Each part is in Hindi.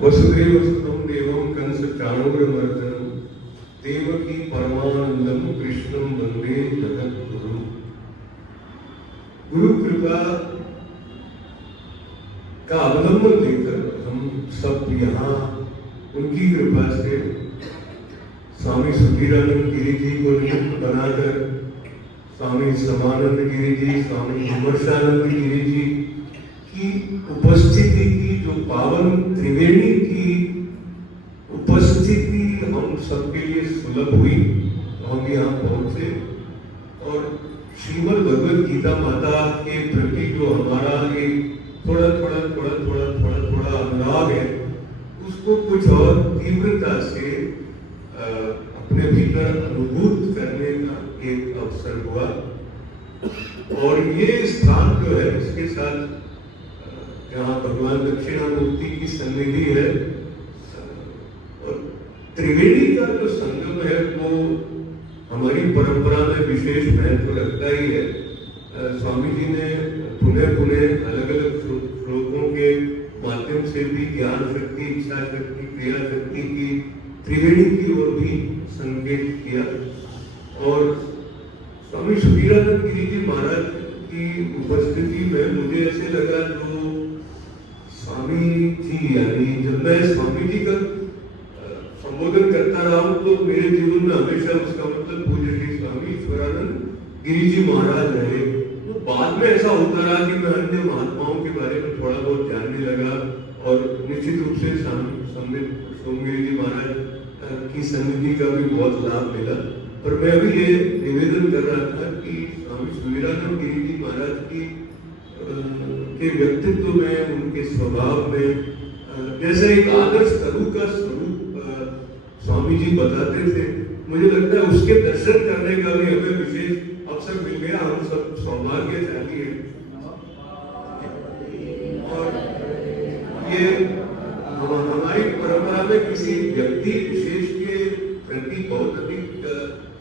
वसुदेवसुतं देवं कंसचाणूरमर्दनं देवकी परमानंदम कृष्णं वंदे जगद्गुरुं। गुरु कृपा का अवलंबन लेकर हम सब यहाँ उनकी कृपा से स्वामी सुधीरानंद गिरी जी को नियुक्त बनाकर स्वामी समानंद गिरी जी, स्वामी विमर्शानंद गिरी जी की उपस्थिति की, जो पावन त्रिवेणी की उपस्थिति हम सबके लिए सुलभ हुई, तो हम यहाँ पहुंचे और श्रीमद् भगवद गीता माता के प्रति जो हमारा एक थोड़ा अनुराग है, उसको कुछ और तीव्रता से अपने भीतर अनुभूत करने का एक अवसर हुआ। और ये स्थान जो है, इसके साथ जहाँ भगवान दक्षिणामूर्ति की सन्निधि है और त्रिवेणी का जो संगम है, वो हमारी परंपरा में विशेष महत्व रखता ही है। स्वामी जी ने पुनः अलग अलग श्लोकों के माध्यम से भी ज्ञान शक्ति, इच्छा शक्ति, क्रिया शक्ति की त्रिवेणी की ओर भी संकेत किया। और स्वामी सुधीरानंद गिरी जी महाराज की उपस्थिति में मुझे ऐसे लगा, जो स्वामी जी, यानी जब मैं स्वामी जी का संबोधन करता रहा हूँ तो मेरे जीवन में हमेशा उसका मतलब पूज्य श्री स्वामी ईश्वरानंद गिरी जी महाराज रहे। तो बाद में ऐसा होता रहा कि मैं अन्य महात्माओं के बारे में थोड़ा बहुत जानने लगा और निश्चित रूप से स्वामी गिरी जी महाराज की सन्निधि का भी बहुत लाभ मिला। पर मैं अभी ये निवेदन कर रहा था कि स्वामी सुधीरानंद गिरी जी महाराज की के व्यक्तित्व में, उनके स्वभाव में जैसे एक आदर्श तरु का स्वरूप स्वामी जी बताते थे, मुझे लगता है उसके दर्शन करने का भी हमें विशेष अवसर मिल गया। हम सब सौभाग्यशाली हैं। और ये हमारी परंपरा में किसी व्यक्ति विशेष के प्रति बहुत अधिक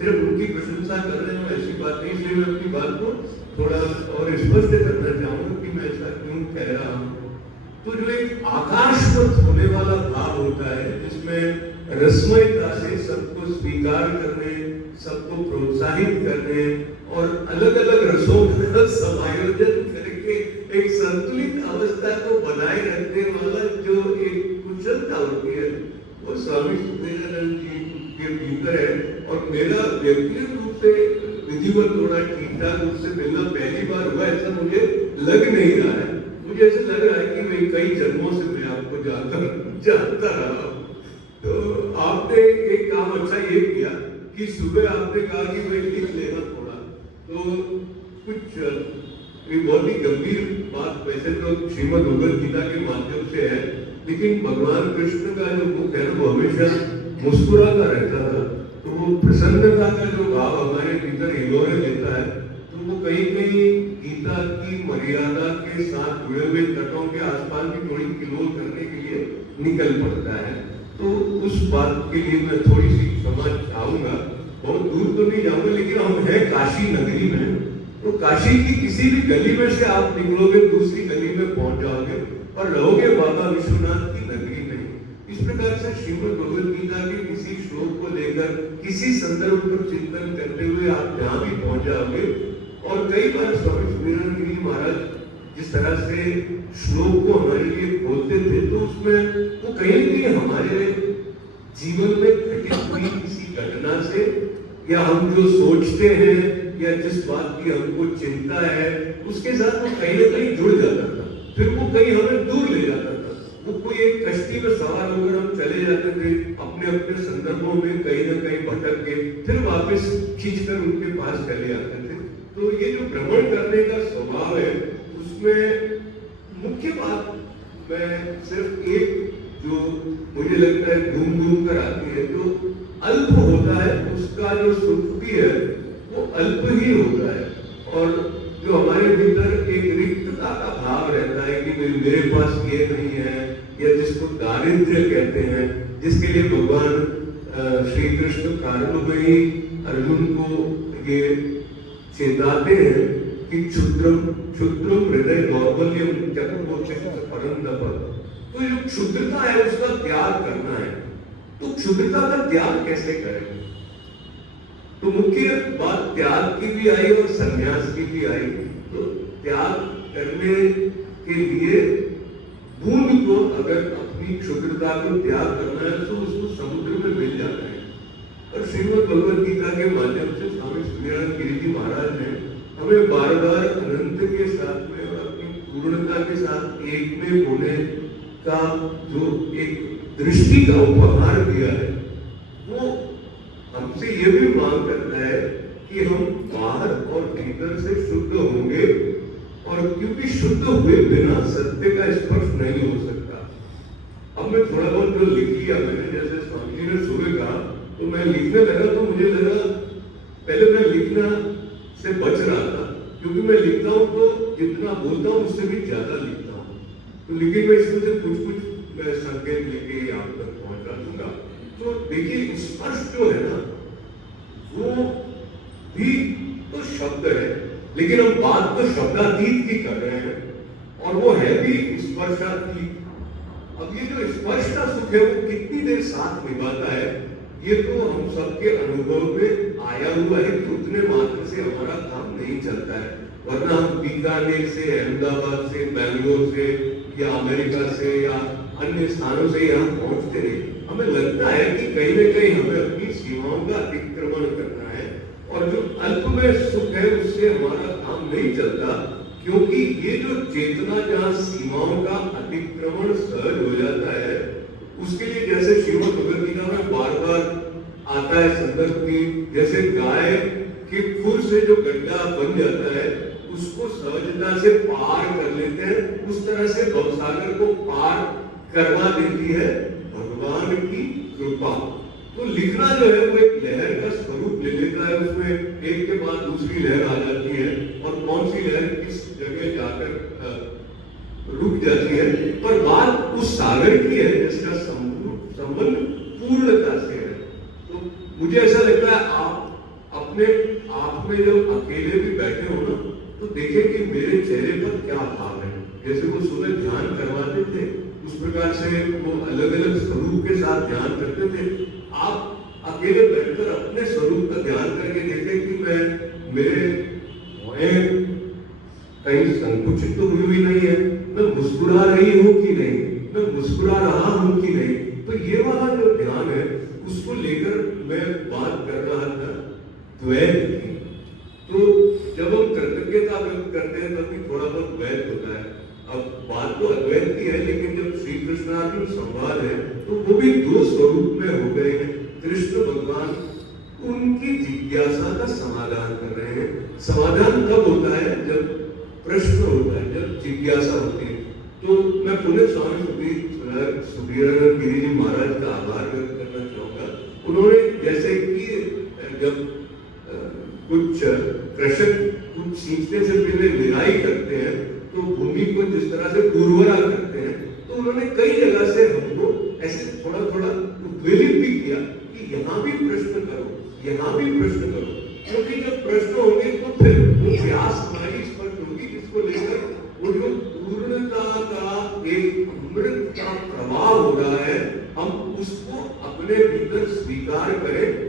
सिर्फ उनकी प्रशंसा कर रहे हैं, ऐसी बात नहीं। इसलिए मैं अपनी बात को थोड़ा और स्पष्ट करना चाहूंगा कि मैं ऐसा क्यों कह रहा हूँ। तो जो एक आकाशवत होने वाला भाव होता है, जिसमें रसमयता से सबको स्वीकार करने, सबको प्रोत्साहित करने और अलग अलग रसों का समायोजन करके एक संतुलित अवस्था को बनाए रखने वाला जो एक कुशलता होती है, वो स्वामी सुधीरानंद जी के भीतर है। और मेरा व्यक्तिगत रूप से विधिवत थोड़ा ठीक ठाक रूप से मिलना पहली बार हुआ, ऐसा मुझे लग नहीं रहा है। मुझे ऐसा लग रहा है कि मैं कई जन्मों से मैं आपको जानता रहा हूँ। तो आपने एक काम अच्छा ये किया कि सुबह आपने कहा कि मैं लिख लेना थोड़ा, तो कुछ बहुत ही गंभीर बात वैसे तो श्रीमद् भगवद गीता के माध्यम से है, लेकिन भगवान कृष्ण का जो मुख है वो हमेशा मुस्कुराता रहता था। तो वो प्रसन्नता का जो भाव हमारे भीतर हिलोरे देता है, तो वो कहीं कहीं गीता की मर्यादा के साथ जुड़े हुए तटों के आसपास भी थोड़ी किलोल करने के लिए निकल पड़ता है। तो उस बात के लिए मैं थोड़ी सी क्षमा चाहूंगा। बहुत दूर तो नहीं जाऊंगा, लेकिन हम हैं काशी नगरी में, तो काशी की किसी भी गली में से आप निकलोगे, दूसरी गली में पहुंच जाओगे और रहोगे बाबा विश्वनाथ की नगरी में। इस प्रकार से श्रीमद् भगवद गीता के किसी श्लोक को लेकर किसी संदर्भ पर चिंतन करते हुए आप जहां भी पहुंच जाओगे। और कई बार स्वामी सुधीरानंद गिरी महाराज जिस तरह से श्लोक को हमारे लिए खोलते थे, तो उसमें वो कहीं हमारे जीवन में घटित हुई किसी घटना से, या हम जो सोचते हैं या जिस बात की हमको चिंता है, उसके साथ वो कहीं ना कहीं जुड़ जाता था। फिर वो कहीं हमें दूर ले जाता था। वो कोई एक कश्ती में सवार होकर हम चले जाते थे अपने अपने संदर्भों में, कहीं ना कहीं भटक के फिर वापस खींचकर उनके पास चले आते थे। तो ये जो भ्रमण करने का स्वभाव है, उसमें मुख्य बात मैं सिर्फ एक जो मुझे लगता है घूम कर आती है, जो अल्प होता है उसका जो सुख भी है वो अल्प ही होता है। और जो हमारे भीतर एक रिक्तता का भाव रहता है कि मेरे पास ये नहीं है, या जिसको दारिद्र्य कहते हैं, जिसके लिए भगवान श्री कृष्ण प्रारंभ में ही अर्जुन को ये चेताते हैं कि क्षुद्रम हृदय दौर्बल्यम परंतप, तो जो क्षुद्रता है उसका त्याग करना है, तो क्षुद्रता का त्याग कैसे करें? तो मुख्य बात त्याग की भी आई और संन्यास की भी आई। तो त्याग करने के लिए बूंद को, अगर अपनी क्षुद्रता को त्याग करना है तो उसको समुद्र में मिल जाना है। और श्रीमद् भगवद गीता के माध्यम से स्वामी सुखदेव गिरि जी महाराज ने हमें बार बार अनंत के साथ में और अपनी पूर्णता के साथ एक में होने का जो एक दृष्टि का उपहार दिया है, वो हमसे ये भी मांग करता है कि हम बाहर और भीतर से शुद्ध होंगे, और क्योंकि शुद्ध हुए बिना सत्य का स्पर्श नहीं हो सकता। अब मैं थोड़ा बहुत जो लिख लिया मैंने, जैसे स्वामी जी ने सुबह कहा तो मैं लिखने लगा, तो मुझे लगा पहले मैं लिखना से बच रहा था, क्योंकि मैं लिखता हूँ तो जितना बोलता हूँ उससे भी ज्यादा लिखता हूँ, तो लेकिन मैं इसमें से कुछ मैं संकेत लेके यहाँ तक पहुंचा दूंगा। तो देखिए स्पर्श जो है ना, वो भी तो शब्द है, लेकिन हम बात तो शब्दातीत की कर रहे हैं, और वो है भी स्पर्शातीत। अब ये जो स्पर्श का सुख है वो कितनी देर साथ निभाता है, ये तो हम सबके अनुभव में आया हुआ है कि उतने मात्र से हमारा काम नहीं चलता है, वरना हम बीकानेर से, अहमदाबाद से, बेंगलोर से या अमेरिका से या अन्य स्थानों से यहाँ पहुंचते नहीं। हमें लगता है कि कहीं न कहीं हमें अपनी सीमाओं का अतिक्रमण करना है, और जो अल्प में सुख है उससे हमारा काम नहीं चलता, क्योंकि ये जो चेतना जहाँ सीमाओं का अतिक्रमण सहज हो जाता है, उसके लिए जैसे श्रीमद् भगवद गीता में बार बार आता है संदर्भ की, जैसे गाय के खुर से जो गड्ढा बन जाता है उसको सहजता से पार कर लेते हैं, उस तरह से भवसागर को पार करवा देती है भगवान की कृपा। तो लिखना जो है वो एक लहर का स्वरूप ले लेता है, उसमें एक के बाद दूसरी लहर आ जाती है, और कौन सी लहर किस जगह जाकर रुक जाती है, पर बात उस सागर की है जिसका संबंध पूर्णता से है। तो मुझे ऐसा लगता है आप अपने आप में जब अकेले भी बैठे हो ना, तो देखें कि मेरे चेहरे पर क्या भाव है। जैसे वो सुबह ध्यान करवाते थे, उस प्रकार से वो अलग अलग स्वरूप के साथ ध्यान करते थे। आप अकेले बैठकर अपने स्वरूप का ध्यान करके देखें कि मैं मेरे भौहें कहीं संकुचित तो हुई भी नहीं है, मैं मुस्कुरा रही हूँ कि नहीं, मैं मुस्कुरा रहा हूँ कि नहीं। तो ये वाला जो ध्यान है उसको लेकर मैं बात कर रहा था द्वैत की। तो जब हम कृतज्ञता व्यक्त करते हैं तभी थोड़ा बहुत द्वैत होता है। अब बात तो अद्वैत की है, लेकिन जब श्री कृष्णार्जुन संवाद है तो वो भी दो स्वरूप में हो गए हैं। कृष्ण भगवान उनकी जिज्ञासा का समाधान कर रहे हैं। समाधान तब होता है जब प्रश्न होता है, जब जिज्ञासा होती है। तो मैं पुनः स्वामी सुखदेव गिरि जी महाराज का आभार व्यक्त करना चाहूंगा। उन्होंने जैसे कि जब कुछ कृषक कुछ सींचने से पहले निराई करते हैं तो भूमि को जिस तरह से उर्वरा करते हैं, तो उन्होंने कई जगह से हमको ऐसे थोड़ा थोड़ा उद्वेलित भी किया कि यहाँ भी प्रश्न करो, यहाँ भी प्रश्न करो, क्योंकि जब प्रश्न होंगे तो फिर वो व्यास हमारी स्पष्ट होगी, जिसको लेकर वो जो पूर्णता का एक अमृत का प्रभाव हो रहा है, हम उसको अपने भीतर स्वीकार करें।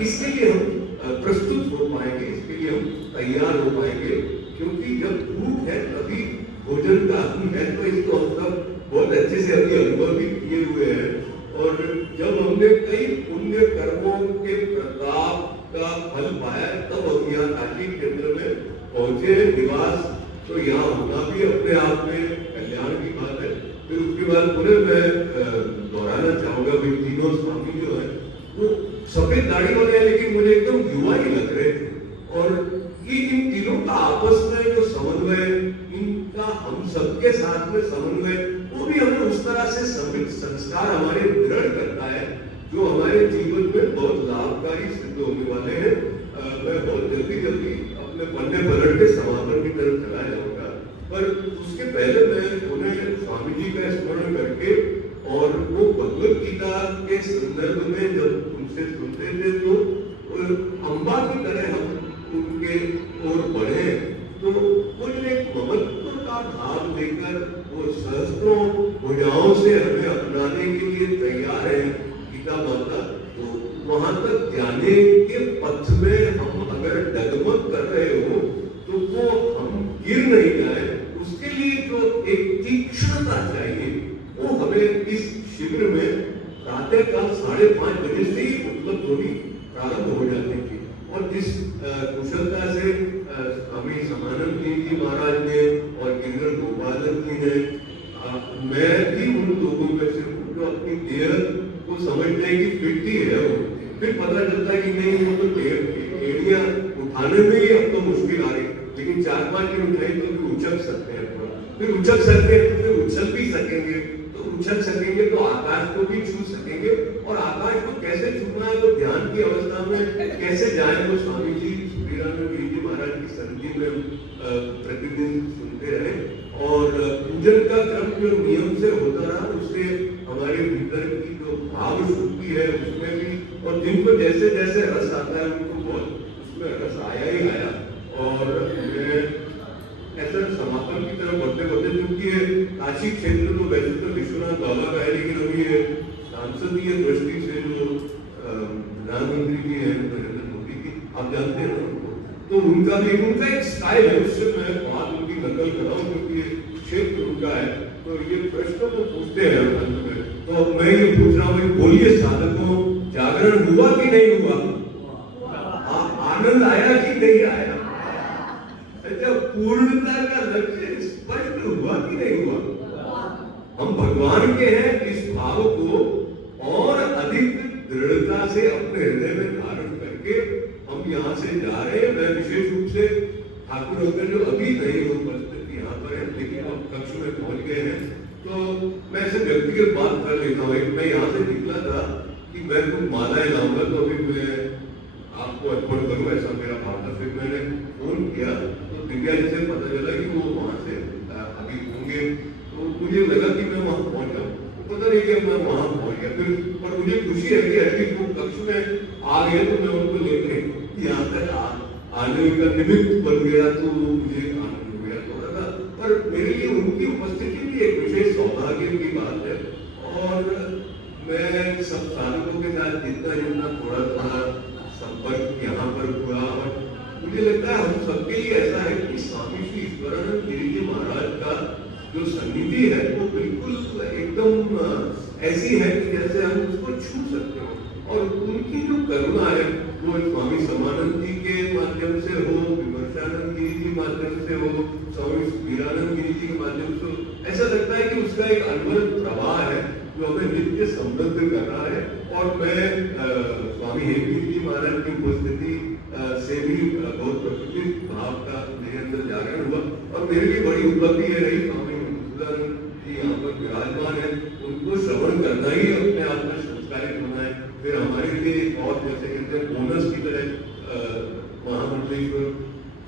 इसके लिए हम प्रस्तुत हो पाएंगे, इसके लिए हम तैयार हो पाएंगे, क्योंकि जब भूख है तभी भोजन का ही है। तो इसको हम सब बहुत अच्छे से अभी अनुभव भी किए हुए हैं। और जब हमने कई पुण्य कर्मों के प्रताप का फल पाया, तब हम यहाँ काशी केंद्र में पहुंचे निवास। तो यहाँ होना भी अपने आप में कल्याण की बात है। फिर उसके बाद पुनः मैं दोहराना चाहूंगा भी तीनों स्वामी जो है वो सफेद दाढ़ी वाले हैं, लेकिन मुझे एकदम युवा ही लग रहे थे। और ये इन तीनों का आपस में जो समन्वय, इनका हम सबके साथ में समन्वय, वो भी हमें उस तरह से संस्कार हमारे दृढ़ करता है जो हमारे जीवन में बहुत लाभकारी सिद्ध होने वाले हैं। मैं बहुत जल्दी अपने पन्ने पलट के समापन की तरफ चला जाऊंगा, पर उसके पहले मैं उन्हें स्वामी जी का स्मरण करके और वो भगवद गीता के संदर्भ में जब उनसे सुनते थे तो अम्बा की तरह हम उनके ओर बढ़े। तो वो जो एक ममत्व का भाव लेकर वो सहस्त्रों भुजाओं भाव से हमें अपनाने के लिए तैयार है गीता माता, तो वहां तक जाने के पथ में हम अगर डगमग कर रहे हो तो वो हम गिर नहीं जाए, उसके लिए जो एक तीक्ष्णता चाहिए वो हमें इस शिविर में प्रातःकाल 5:30 बजे से ही उपलब्ध होनी प्रारंभ हो जाती थी। और जिस कुशलता से स्वामी समानंद जी महाराज ने और गिरिधर गोपालन जी ने, मैं भी उन लोगों में से हूँ जो अपनी देह को समझते हैं कि फिरती है वो, फिर पता चलता है कि नहीं वो तो एड़ियाँ उठाने में ही अब तो मुश्किल आ रही, लेकिन 4-5 दिन उठाई तो भी उछल सकते हैं, फिर उछल सकते हैं तो फिर उछल भी सकेंगे, तो उछल सकेंगे तो आकाश को भी छू सकेंगे। और आकाश को कैसे छूना है वो ध्यान की अवस्था में कैसे जाए, वो स्वामी जी वीरानंद गिरी जी महाराज की संधि में प्रतिदिन सुनते रहे। और पूजन का क्रम जो नियम से होता रहा उससे हमारे भीतर की जो भाव शुद्धि है उसमें भी, और जिनको जैसे जैसे रस आता है उनको बहुत उसमें रस आया ही आया। और मैं ऐसा समापन की तरफ बढ़ते बढ़ते, क्योंकि काशी क्षेत्र तो वैसे तो विश्वनाथ बाबा का है, लेकिन अभी ये सांसदीय दृष्टि से जो प्रधानमंत्री जी है नरेंद्र मोदी की, आप जानते हैं ना, तो उनका एक स्टाइल है, उससे मैं बात उनकी नकल कर रहा हूँ क्योंकि क्षेत्र उनका है। तो ये प्रश्न तो पूछते हैं अंत में, तो मैं ये पूछ रहा हूँ, बोलिए साधकों, जागरण हुआ कि नहीं हुआ? आनंद आया कि नहीं आया? अच्छा, पूर्णता का लक्ष्य स्पष्ट हुआ कि नहीं हुआ? हम भगवान के हैं, इस भाव को और अधिक दृढ़ता से अपने हृदय में धारण करके हम यहाँ से जा रहे हैं। मैं विशेष रूप से ठाकुर अंकल जो अभी नहीं हो परिस्थिति यहाँ पर है, लेकिन अब कक्ष में पहुंच गए हैं, तो मैं ऐसे व्यक्तिगत बात कर लेता हूँ। मैं यहाँ से निकला था कि मैं कुछ मालाएं लाऊंगा, तो अभी मैं आपको अर्पण करूँ, ऐसा मेरा भाव था। फिर मैंने फोन किया तो दिव्या जी से पता चला कि वो वहाँ से अभी होंगे, तो मुझे लगा कि मैं वहाँ पहुँच जाऊँ, पता नहीं कि मैं वहाँ पहुँच गया। फिर पर मुझे खुशी है कि एटलीस्ट वो कक्ष में आ गए, तो मैं उनको लेके यहाँ तक आने का निमित्त बन गया, तो मुझे आनंद हो गया थोड़ा सा। पर मेरे लिए उनकी उपस्थिति भी एक विशेष सौभाग्य की बात है। और मैं सब साधकों के साथ जितना जितना थोड़ा थोड़ा संपर्क यहाँ पर हुआ, और मुझे लगता है हम सबके लिए ऐसा है कि स्वामी श्री ईश्वरानंद गिरी जी महाराज का जो सन्निधि है वो बिल्कुल एकदम ऐसी है कि जैसे हम उसको छू सकते हो। और उनकी जो करुणा है वो स्वामी समानंद जी के माध्यम से हो, विमर्शानंद गिरी जी माध्यम से हो, स्वामी वीरानंद गिरी जी के माध्यम से हो, ऐसा लगता है कि उसका एक अनवरत प्रवाह है जो हमें नित्य समृद्ध कर रहा है। और मैं स्वामी हेमगिरी जी महाराज की उपस्थिति से भी बहुत प्रफुल्लित भाव का मेरे अंदर जागरण हुआ। और मेरे लिए बड़ी उपलब्धि है रही, स्वामी जी यहाँ पर विराजमान है, उनको श्रवण करना ही अपने आप में संस्कारित होना है। फिर हमारे लिए और जैसे कहते हैं बोनस की तरह महामंडलेश्वर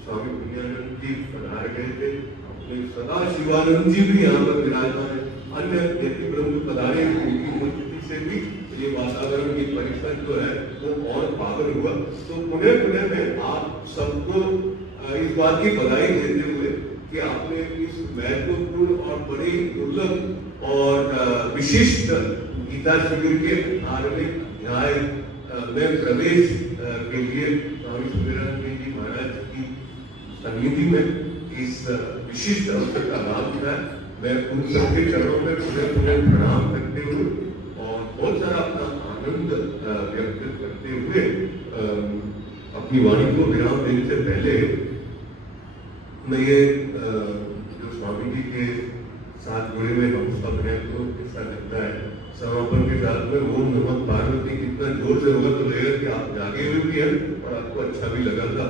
स्वामी पुण्यानंद जी पधार गए थे, अपने सदा शिवानंद जी भी यहाँ पर विराजमान है, अन्य यति ब्रह्म पधारे, उनकी उपस्थिति से भी ये वातावरण की परिसर जो है वो और पावन हुआ। तो पुनः पुनः मैं आप सबको इस बात की बधाई देते हुए कि आपने इस महत्वपूर्ण और बड़े दुर्लभ और विशिष्ट गीता शिविर के 18वें अध्याय में प्रवेश के लिए स्वामी सुमेरानंद जी महाराज की सन्निधि में इस विशिष्ट अवसर का लाभ उठाया। मैं उन सबके चरणों में पुनः पुनः प्रणाम करते हुए और बहुत सारा अपना आनंद व्यक्त करते हुए अपनी वाणी को विराम देने से पहले मैं ये जो स्वामी जी के साथ जुड़े हुए हम सब हैं, तो ऐसा लगता है समापन के साथ में ओम नमः पार्वती कितना जोर से होगा तो लगेगा कि आप जागे हुए भी हैं और आपको अच्छा भी लगा था।